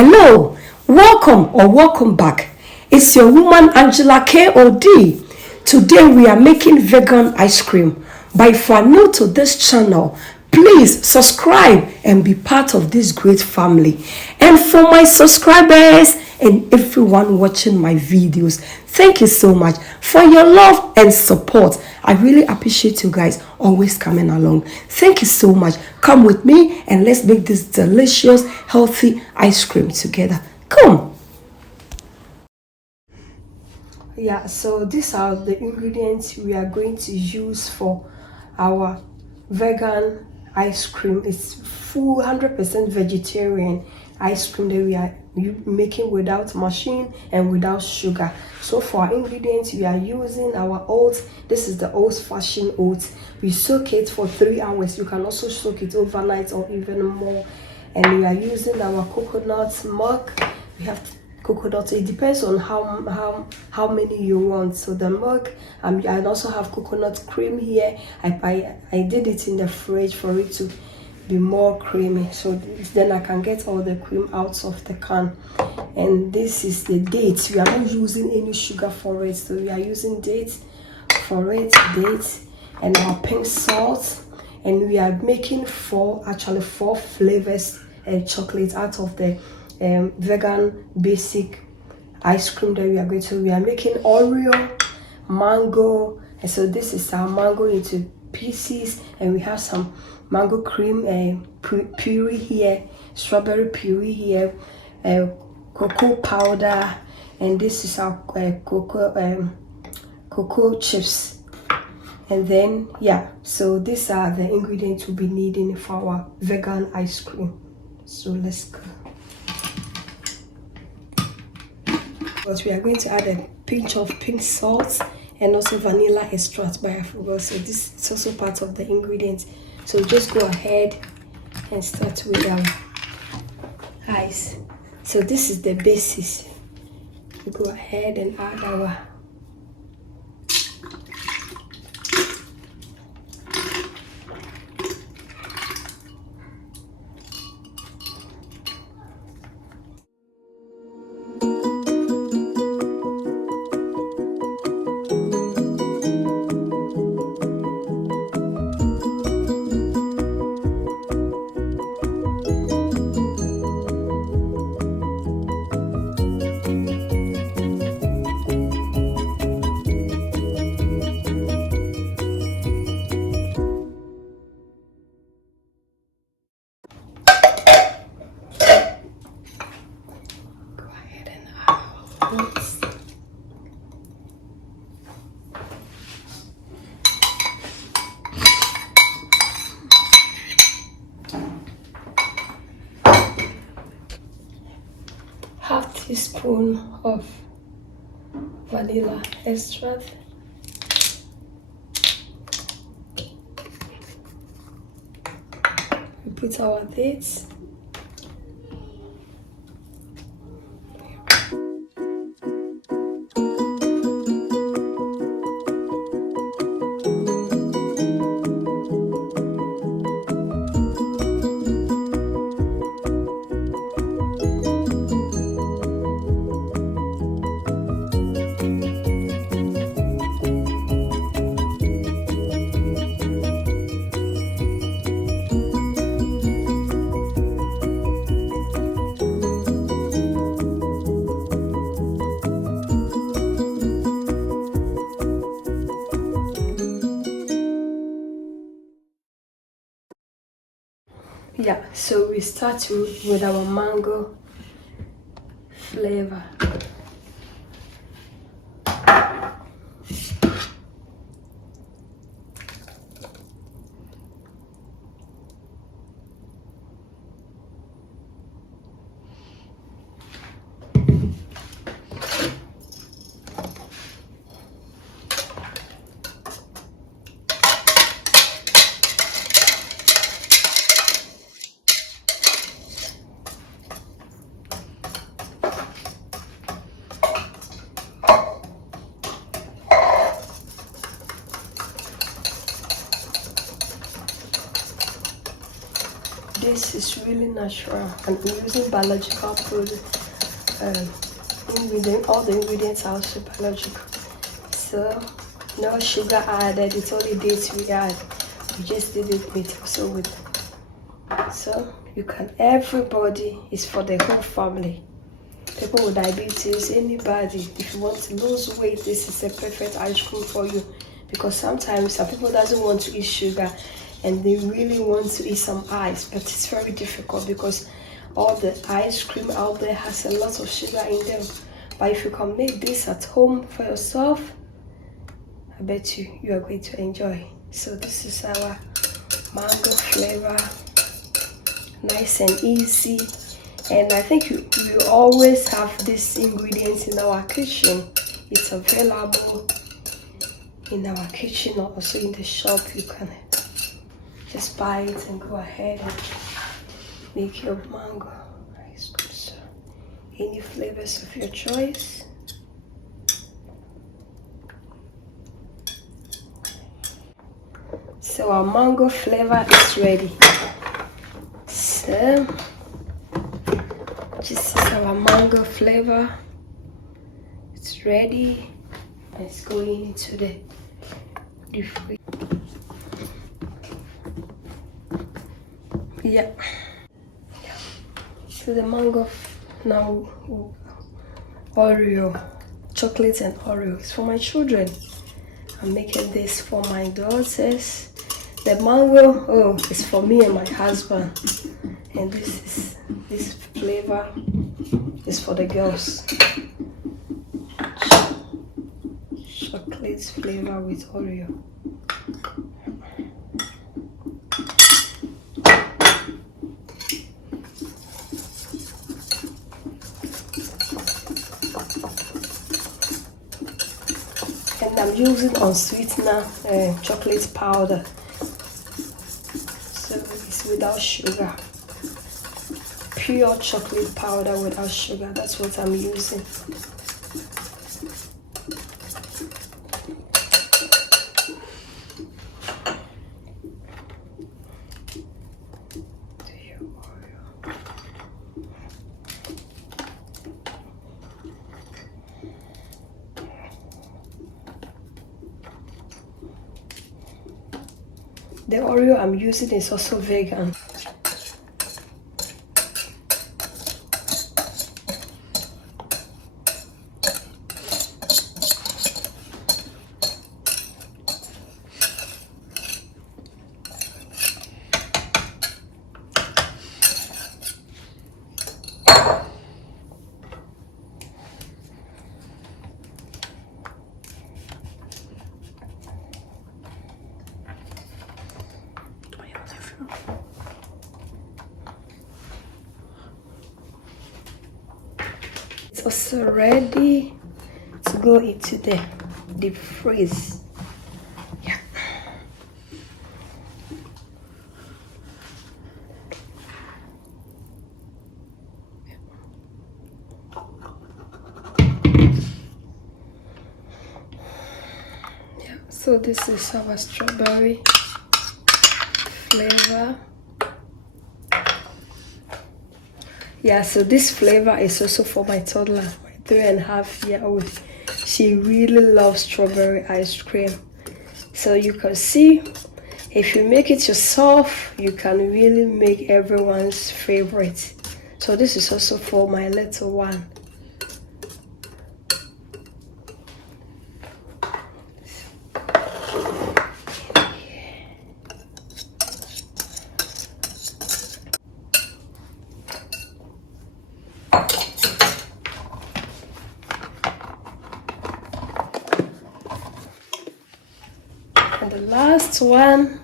Hello, welcome back. It's your woman Angela KOD. Today we are making vegan ice cream. But if you are new to this channel, please subscribe and be part of this great family. And for my subscribers and everyone watching my videos, thank you so much for your love and support. I really appreciate you guys always coming along. Thank you so much. Come with me and let's make this delicious, healthy ice cream together. Come. Yeah, so these are the ingredients we are going to use for our vegan ice cream. It's full 100% vegetarian ice cream that we are making without machine and without sugar. So for our ingredients, we are using our oats. This is the old-fashioned oats. We soak it for 3 hours. You can also soak it overnight or even more. And we are using our coconut milk. We have coconut. It depends on how many you want. So the milk, I also have coconut cream here. I did it in the fridge for it to be more creamy, so then I can get all the cream out of the can. And this is the dates. We are not using any sugar for it, so we are using dates for it, dates and our pink salt. And we are making four flavors and chocolate out of the vegan basic ice cream that we are going to. We are making Oreo, mango, and so this is our mango into pieces, and we have some mango cream puree here, strawberry puree here, cocoa powder, and this is our cocoa chips. And then so these are the ingredients we'll be needing for our vegan ice cream. So let's go. But we are going to add a pinch of pink salt and also vanilla extract, but I forgot, so this is also part of the ingredients. So just go ahead and start with our ice. So this is the basis. We go ahead and add our half teaspoon of vanilla extract. We put our dates. So we start with our mango flavor. this is really natural, and I'm using biological product. All the ingredients are also biological. So no sugar added. It's only dates we add. We just did it with. So you can. Everybody is for the whole family. People with diabetes, anybody. If you want to lose weight, this is a perfect ice cream for you. Because sometimes some people doesn't want to eat sugar, and they really want to eat some ice, but it's very difficult because all the ice cream out there has a lot of sugar in them. But if you can make this at home for yourself, I bet you are going to enjoy. So this is our mango flavor, nice and easy. And I think we always have these ingredients in our kitchen. It's available in our kitchen or also in the shop. You can just buy it and go ahead and make your mango ice cream. So any flavors of your choice. So our mango flavor is ready. So this is our mango flavor. It's ready. It's going into the fridge. Yeah. So the mango now Oreo, chocolate and Oreo is for my children. I'm making this for my daughters. The mango is for me and my husband, and this flavor is for the girls. Chocolate flavor with Oreo. And I'm using unsweetener chocolate powder, so it's without sugar. Pure chocolate powder without sugar. That's what I'm using. The Oreo I'm using is also vegan. It's also ready to go into the deep freeze. Yeah. So this is our strawberry flavor. Yeah, so this flavor is also for my toddler, my 3.5-year-old. She really loves strawberry ice cream. So you can see, if you make it yourself, you can really make everyone's favorite. So this is also for my little one. And the last one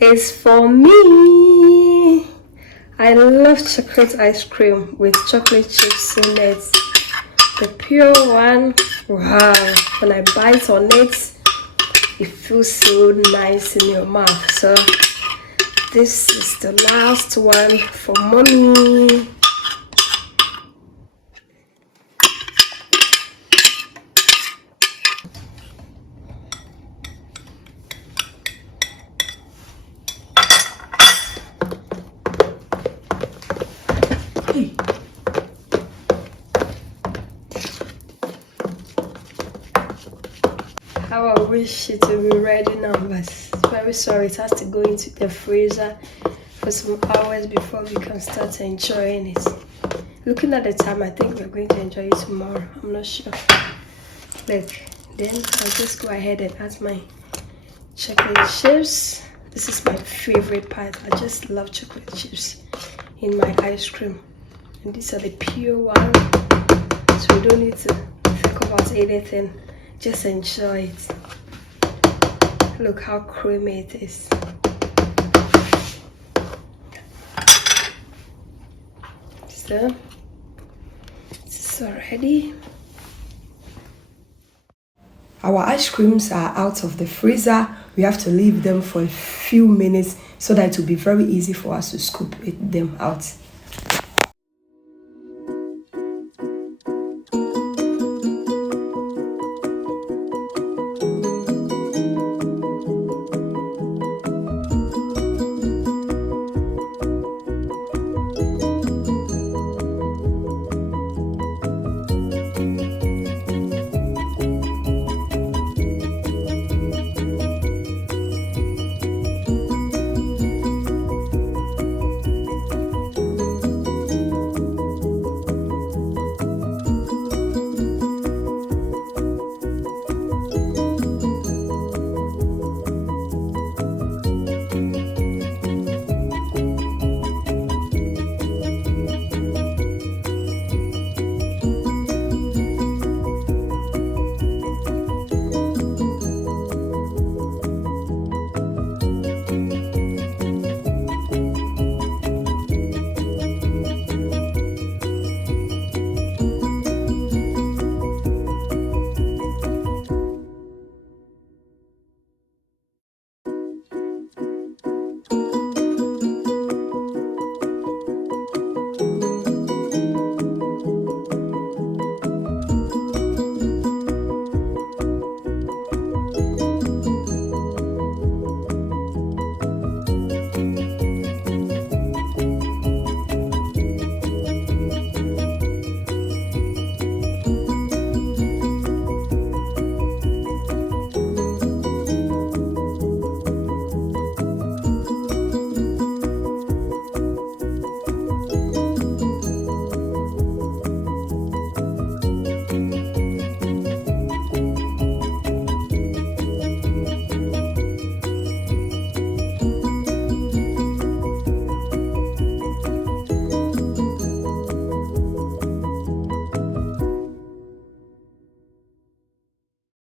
is for me. I love chocolate ice cream with chocolate chips in it. The pure one, wow. When I bite on it, it feels so nice in your mouth. So this is the last one for mommy. How I wish it would be ready now, but very sorry, it has to go into the freezer for some hours before we can start enjoying it. Looking at the time, I think we're going to enjoy it tomorrow. I'm not sure. Look, then I'll just go ahead and add my chocolate chips. This is my favorite part. I just love chocolate chips in my ice cream. And these are the pure ones, so we don't need to think about anything. Just enjoy it. Look how creamy it is. So it's already. Our ice creams are out of the freezer. We have to leave them for a few minutes so that it will be very easy for us to scoop them out.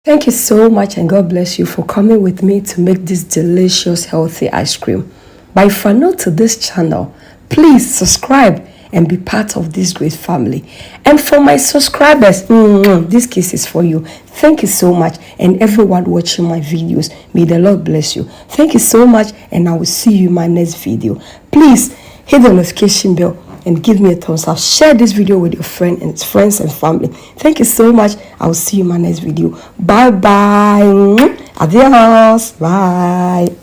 Thank you so much, and God bless you for coming with me to make this delicious healthy ice cream. But if you're new to this channel, please subscribe and be part of this great family. And for my subscribers, this kiss is for you. Thank you so much, and everyone watching my videos, may the Lord bless you. Thank you so much, and I will see you in my next video. Please hit the notification bell and give me a thumbs up. Share this video with your friends and family. Thank you so much. I will see you in my next video. Bye bye. Adios. Bye.